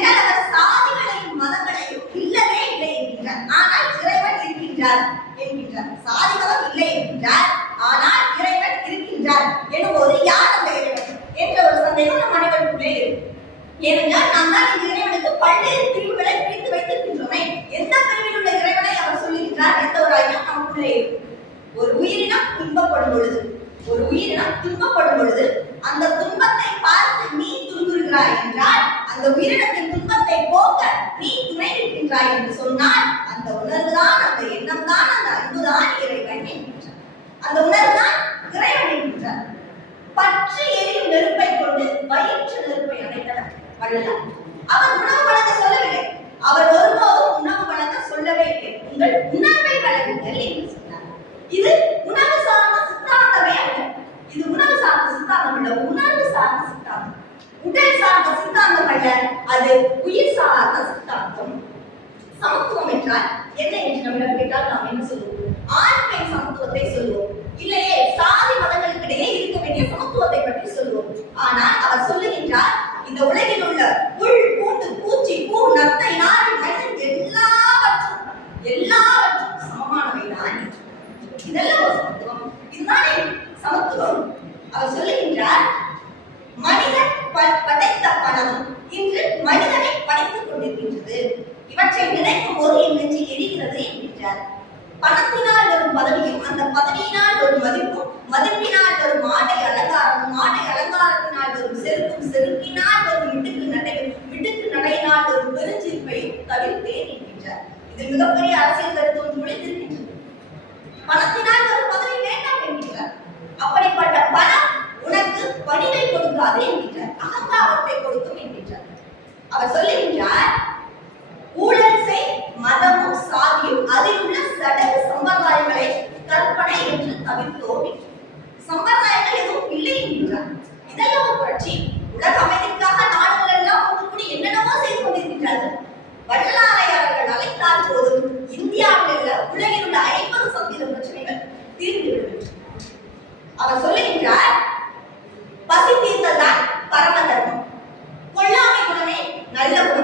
ஏனென்றால் அவர் சாதிகளையும் மதங்களையும் இல்லவே இல்லை என்கின்றார். ஆனால் இறைவன் இருக்கின்றார் என்கின்றார். சாதி மதம் இல்லை என்கின்றார், ஆனால் இறைவன் இருக்கின்றார் எனும்போது யார் அந்த இறைவன் என்ற ஒரு சந்தேகம் நம் அனைவருக்குள்ளே இருக்கு. ஏனென்றால் நாம் தான் இந்த இறைவனுக்கு பல்வேறு பிரிவுகளை பிரித்து வைத்திருக்கின்றோமே. எந்த பிரிவில் உள்ள இறைவனை அவர் சொல்லுகின்றார் என்ற ஒரு ஐயம் நமக்குள்ளே இருக்கு. ஒரு உயிரினம் துன்பப்படும் பொழுது அந்த துன்பத்தை பார்த்து நீ துன்புறுகிறாய் என்றால், அந்த உயிரினத்தின் துன்பத்தை போக்க நீ துணை நிற்கின்றாய் என்று சொன்னால், அந்த உணர்வுதான், அந்த எண்ணம் தான், அந்த அன்புதான் இறைவன் என்கின்றார். அந்த உணர்வுதான் இறைவன் என்கின்றார். பற்றி எரியும் நெருப்பை கொண்டு வயிற்று நெருப்பை அணைத்தவர் வள்ளலார். அவர் உணவு வழங்க சொல்லவில்லை. அவர் ஒருபோதும் உணவு வழங்க சொல்லவே இல்லை. உங்கள் உணர்வை வழங்குங்கள் என்று சொன்னார். இது உணவு சார்ந்த சித்தாந்தமே அல்ல. இது உணவு சார்ந்த சித்தாந்தம் அல்ல, உணர்வு சார்ந்த சித்தாந்தம். உடல் சார்ந்த சித்தாந்தம் அல்ல, அது உயிர் சார்ந்த சித்தாந்தம். சமத்துவம் என்றால் என்ன என்று நம்மிடம் கேட்டால் நாம் என்ன சொல்லுவோம்? ஆண் பெண் சமத்துவத்தை சொல்லுவோம். இல்லையே, சாதி மதங்களுக்கிடையே இருக்க வேண்டிய சமத்துவத்தை பற்றி சொல்லுவோம். ஆனால் அவர் சொல்லுகின்றார், இந்த உலகில் உள்ள புல், பூண்டு, பூச்சி, பூ, நத்தை, நாரை, மனிதன் எல்லாவற்றும் சமமானவைதான். இதெல்லாம் ஒரு சமத்துவம். இதுதானே சமத்துவம். அவர் சொல்லுகின்றார், மனிதன் படைத்த பணம் இன்று மனிதனை படைத்துக் கொண்டிருக்கின்றது. இவற்றை நினைக்கும் போது என் நெஞ்சு எரிகிறது என்கின்றார். பணத்தினால் வரும் பதவியும், அந்த பதவியினால் வரும் மதிப்பும், மதிப்பினால் வரும் ஆடை அலங்காரமும், ஆடை அலங்காரத்தினால் வரும் செருப்பும், செருப்பினால் வரும் மிடுக்கு நடையினால் வரும் பெருஞ்சிற்பையும் தவிர்த்தேன் என்கின்றார். இது மிகப்பெரிய அரசியல் கருத்து ஒன்று விளைந்திருக்கின்றது. பணத்தினால் வரும் பதவி வேண்டாம் என்கின்றார். அப்படிப்பட்ட பணம் உனக்கு பணிவை கொடுக்காது என்கின்றார், அகங்காரத்தை கொடுக்கும் என்கின்றார். அவர் சொல்லுகின்றார், ஊழல் செய், மதமும் சாதியும் அதில் உள்ள சடங்கு சம்பிரதாயங்களை கற்பனை என்று தவிர்த்தோம். சம்பிரதாயங்கள் எதுவும் இல்லை என்கிறார். இதெல்லாம் ஒரு புரட்சி. உலக அமைதிக்காக நாடுகள் எல்லாம் ஒன்று கூடி என்னென்னமோ செய்து கொண்டிருக்கின்றார்கள். வள்ளலார்